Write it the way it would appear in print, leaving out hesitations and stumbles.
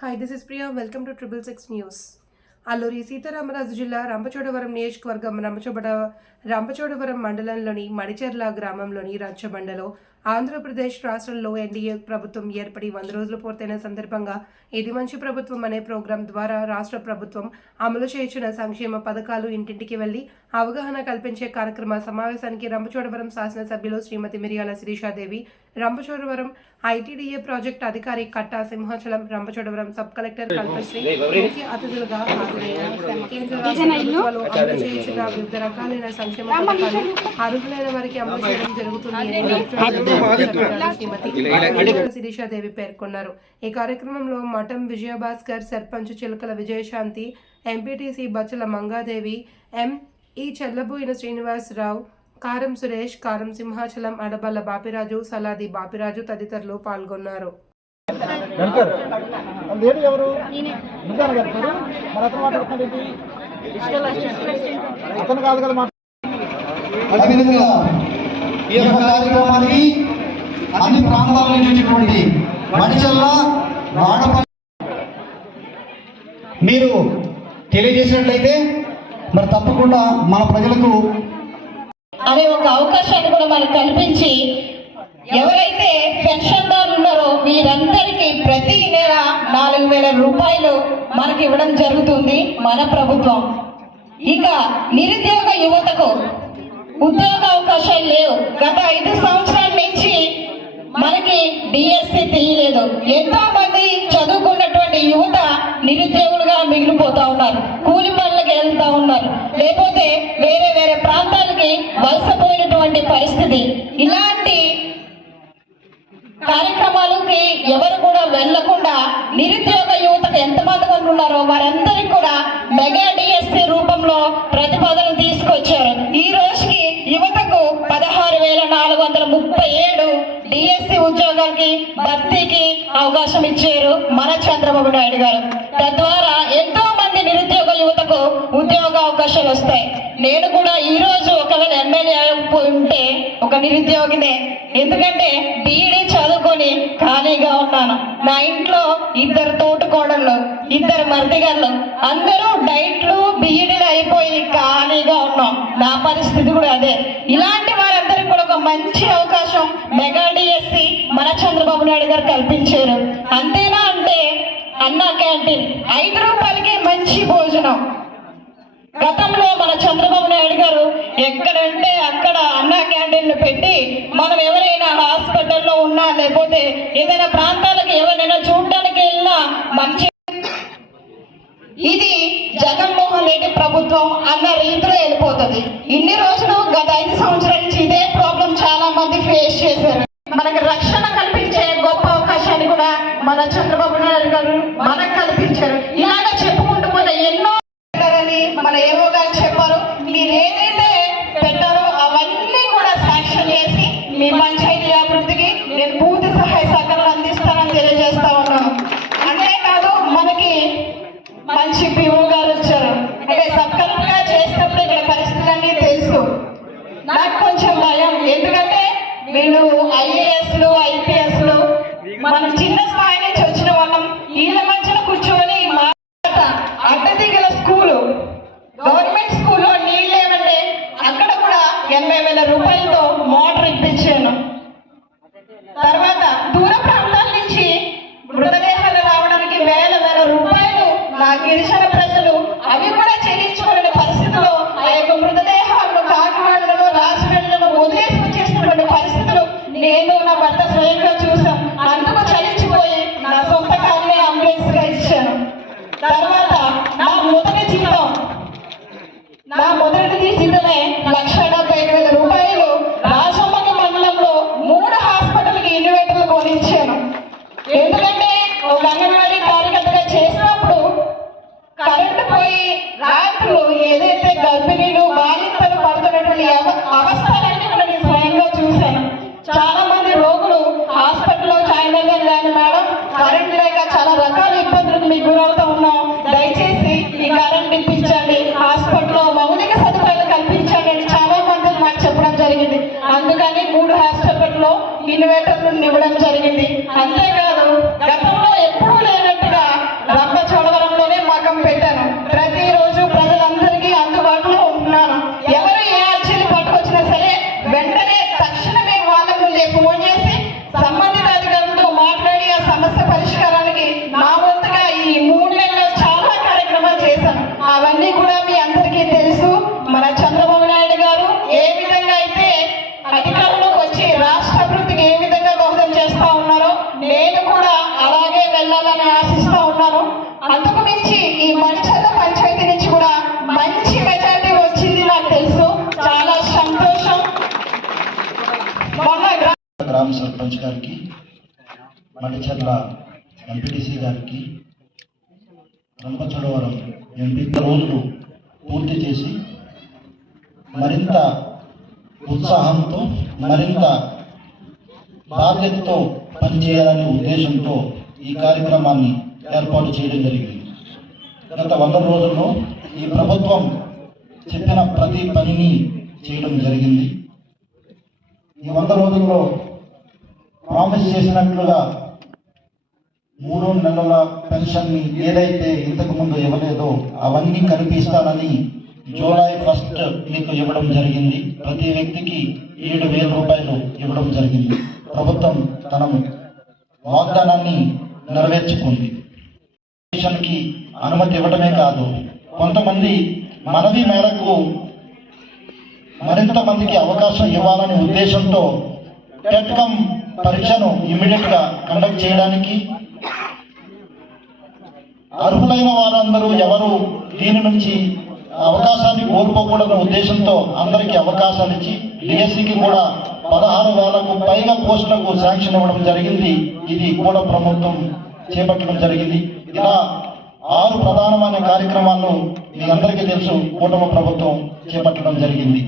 Hi, this is Priya. Welcome to 666 News. Alluri Sitaramaraju జిల్లా రంపచోడవరం నియోజకవర్గం రంపచోడవరం మండలంలోని మడిచెర్ల గ్రామంలోని రచ్చబండలో ఆంధ్రప్రదేశ్ రాష్ట్రంలో ఎన్డీఏ ప్రభుత్వం ఏర్పడి 100 రోజులు పూర్తయిన సందర్భంగా ఇది మంచి ప్రభుత్వం అనే ప్రోగ్రాం ద్వారా రాష్ట్ర ప్రభుత్వం అమలు చేసిన సంక్షేమ పథకాలు ఇంటింటికి వెళ్లి అవగాహన కల్పించే కార్యక్రమ సమావేశానికి రంపచోడవరం శాసనసభ్యులు శ్రీమతి మిరియాల శిరీషాదేవి, రంపచోడవరం ఐటీడీఏ ప్రాజెక్ట్ అధికారి కట్టా సింహాచలం, రంపచోడవరం సబ్ కలెక్టర్ కల్పశ్రీ ముఖ్య అతిథులుగా హాజరయ్యారు. కేంద్ర రాష్ట్ర ప్రభుత్వాలు అమలు చేయించిన వివిధ రకాలైన సంక్షేమ పథకాలు అర్హులైన వారికి అమలు చేయడం జరుగుతుంది శ్రీమతి శిరీషాదేవి పేర్కొన్నారు. ఈ కార్యక్రమంలో మఠం విజయభాస్కర్, సర్పంచ్ చిలకల విజయశాంతి, ఎంపీటీసీ బచ్చల మంగాదేవి, ఈ చెల్లబోయిన శ్రీనివాసరావు, కారం సురేష్, కారం సింహాచలం, అడబల్ల బాపిరాజు, సలాది బాపిరాజు తదితరులు పాల్గొన్నారు. అన్ని ప్రాంతాల నుంచి మీరు తెలియజేసినట్లయితే మరి తప్పకుండా మన ప్రజలకు అనే ఒక అవకాశాన్ని కూడా మనకు కల్పించి ఎవరైతే పెన్షన్దారులు ఉన్నారో వీరందరికీ ప్రతి నెల 4,000 రూపాయలు మనకి ఇవ్వడం జరుగుతుంది మన ప్రభుత్వం. ఇక నిరుద్యోగ యువతకు ఉద్యోగ అవకాశాలు లేవు. గత 5 సంవత్సరాల నుంచి మనకి డిఎస్సి తీయలేదు. ఎంతో మంది చదువుకున్నటువంటి యువత నిరుద్యోగులుగా మిగిలిపోతా ఉన్నారు, కూలి పనులకు వెళ్తా ఉన్నారు, లేకపోతే వేరే వేరే ప్రాంతాలకి వలసపోయినటువంటి పరిస్థితి. ఇలాంటి కార్యక్రమాలకి ఎవరు కూడా వెళ్లకుండా నిరుద్యోగ యువతకు ఎంతమంది ఉన్నారో వారందరికీ కూడా మెగా డిఎస్సి రూపంలో ప్రతిపాదన తీసుకొచ్చారు. ఈ రోజుకి యువతకు 16,437 డిఎస్సి ఉద్యోగాలకి భర్తీకి అవకాశం ఇచ్చారు మన చంద్రబాబు నాయుడు గారు. తద్వారా ఎంతో మంది నిరుద్యోగ యువతకు ఉద్యోగ అవకాశాలు వస్తాయి. నేను కూడా ఈ రోజు ఒకవేళ ఎమ్మెల్యే ఉంటే ఒక నిరుద్యోగినే. ఎందుకంటే బీఈడీ చదువుకొని ఖాళీగా ఉన్నాను. నా ఇంట్లో 2 తోటకోడళ్ళు, 2 మరిదిగాళ్ళు, అందరూ డైట్లు బీఈడీలు అయిపోయి ఖాళీగా ఉన్నాం. నా పరిస్థితి కూడా అదే. ఇలాంటి వారందరికీ కూడా ఒక మంచి అవకాశం మెగా డిఎస్సి మన చంద్రబాబు నాయుడు గారు కల్పించారు. అంతేనా అంటే అన్న క్యాంటీన్ 5 రూపాయలకే మంచి భోజనం. గతంలో మన చంద్రబాబు నాయుడు గారు ఎక్కడంటే అక్కడ అన్న క్యాంటీన్లు పెట్టి మనం ఎవరైనా హాస్పిటల్లో ఉన్నా లేకపోతే ఏదైనా ప్రాంతాలకు ఎవరైనా చూడడానికి వెళ్ళినా మంచి ఇది జగన్మోహన్ రెడ్డి ప్రభుత్వం అన్న రీతిలో వెళ్ళిపోతుంది. ఇన్ని రోజులు గత 5 సంవత్సరాల నుంచి ఇదే ప్రాబ్లం చాలా మంది ఫేస్ చేశారు. మనకి రక్షణ కల్పించే గొప్ప అవకాశాన్ని కూడా మన చంద్రబాబు నాయుడు గారు మనకు కల్పించారు. ఇలాగ చెప్పుకుంటూ పోతే ఎన్నో మన ఏవో గారు చెప్పారు. మీరు ఏదైతే పెట్టారో అవన్నీ కూడా శాంక్షన్ చేసి మీ పంచాయతీ అభివృద్ధికి నేను పూర్తి సహాయ సహకారాలు అందిస్తానని తెలియజేస్తా ఉన్నాను. అంతేకాదు మనకి మంచి పిఓ గారు వచ్చారు. అంటే సబ్ కలెక్టర్గా చేసినప్పుడు ఇక్కడ పరిస్థితులన్నీ తెలుసు. నాకు కొంచెం భయం, ఎందుకంటే వీళ్ళు ఐఏఎస్లు ఐపీఎస్లు మనం చిన్న స్థాయి నుంచి వచ్చిన వాళ్ళం. వీళ్ళ మధ్యన కూర్చొని అడ్డదిగల స్కూలు, గవర్నమెంట్ స్కూల్లో నీళ్ళు ఏమంటే అక్కడ కూడా 80,000 రూపాయలతో మోటార్ ఇప్పించాను. తర్వాత దూర ప్రాంతాల నుంచి మృతదేహాలు రావడానికి వేల రూపాయలు నా గిరిజన ప్రజలు అవి కూడా చెల్లించుకునే పరిస్థితుల్లో ఆ యొక్క మృతదేహాలను కాకినాడలో రాజమండ్రిలో వదిలేసి వచ్చేసినటువంటి పరిస్థితులు నేను నా భర్త స్వయంగా చూసాం. అందుకు చలించిపోయి నా సొంత కాలనే అంబులెన్స్ గా ఇచ్చాను. తర్వాత నా మొదటి జీతమే 1,70,000 రూపాయలు రాజమ్మకి మండలంలో 3 హాస్పిటల్కి ఇన్వర్టర్లు కొనిచ్చాను. ఎందుకంటే ఒక అంగన్వాడీ కార్యకర్తగా చేసినప్పుడు కరెంటు పోయి రాత్రులు ఏదైతే గర్భిణీలు బాలింతలు పడుతున్నటువంటి అవస్థలన్నీ కూడా నేను స్వయంగా చూశాను. చాలా మంది రోగులు హాస్పిటల్లో జాయిన్ అయ్యారు కానీ మేడం కరెంట్ లేక చాలా రకాల ఇబ్బందులకు మీకు గురవుతూ ఉన్నాం. దయచేసి ఈ కరెంట్ ఇప్పించండి, హాస్పిటల్లో మౌలిక సదుపాయాలు కల్పించండి అని చాలా మంది నాకు చెప్పడం జరిగింది. అందుకని 3 హాస్పిటల్లో ఇన్వర్టర్లు ఇవ్వడం జరిగింది. అంతేకాదు గతంలో ఎప్పుడూ లేనట్టుగా అంతకు మించి ఈ మడిచర్ల పంచాయతీ నుంచి కూడా మంచి మెజారిటీ వచ్చింది నాకు తెలుసు. చాలా సంతోషం. మొన్న గ్రామ సర్పంచ్ గారికి, మడిచర్ల ఎంపీటీసీ గారికి, రంపచోడవరం ఎంపీ రోజులు పూర్తి చేసి మరింత ఉత్సాహంతో మరింత బాధ్యతతో పనిచేయాలనే ఉద్దేశంతో ఈ కార్యక్రమాన్ని ఏర్పాటు చేయడం జరిగింది. గత 100 రోజుల్లో ఈ ప్రభుత్వం చెప్పిన ప్రతి పనిని చేయడం జరిగింది. ఈ 100 రోజుల్లో ప్రామిస్ చేసినట్లుగా 3 నెలల పెన్షన్ని ఏదైతే ఇంతకు ముందు ఇవ్వలేదో అవన్నీ కల్పిస్తానని జూలై 1 మీకు ఇవ్వడం జరిగింది. ప్రతి వ్యక్తికి 7,000 రూపాయలు ఇవ్వడం జరిగింది. ప్రభుత్వం తన వాగ్దానాన్ని నెరవేర్చుకుంది. కి అనుమతి ఇవ్వడమే కాదు, కొంతమంది మనవి మేరకు మరింత మందికి అవకాశం ఇవ్వాలనే ఉద్దేశంతో టెట్కమ్ పరీక్షను ఇమ్మీడియట్గా కండక్ట్ చేయడానికి, అర్హులైన వారందరూ ఎవరు దీని నుంచి అవకాశాన్ని కోల్పోకూడదన్న ఉద్దేశంతో అందరికీ అవకాశాలు ఇచ్చి డిఎస్సికి కూడా 16,000కు పైగా పోస్టులకు శాంక్షన్ ఇవ్వడం జరిగింది. ఇది కూడా ప్రభుత్వం చేపట్టడం జరిగింది. ఇలా 6 ప్రధానమైన కార్యక్రమాలను మీ అందరికీ తెలుసు కూటమి ప్రభుత్వం చేపట్టడం జరిగింది.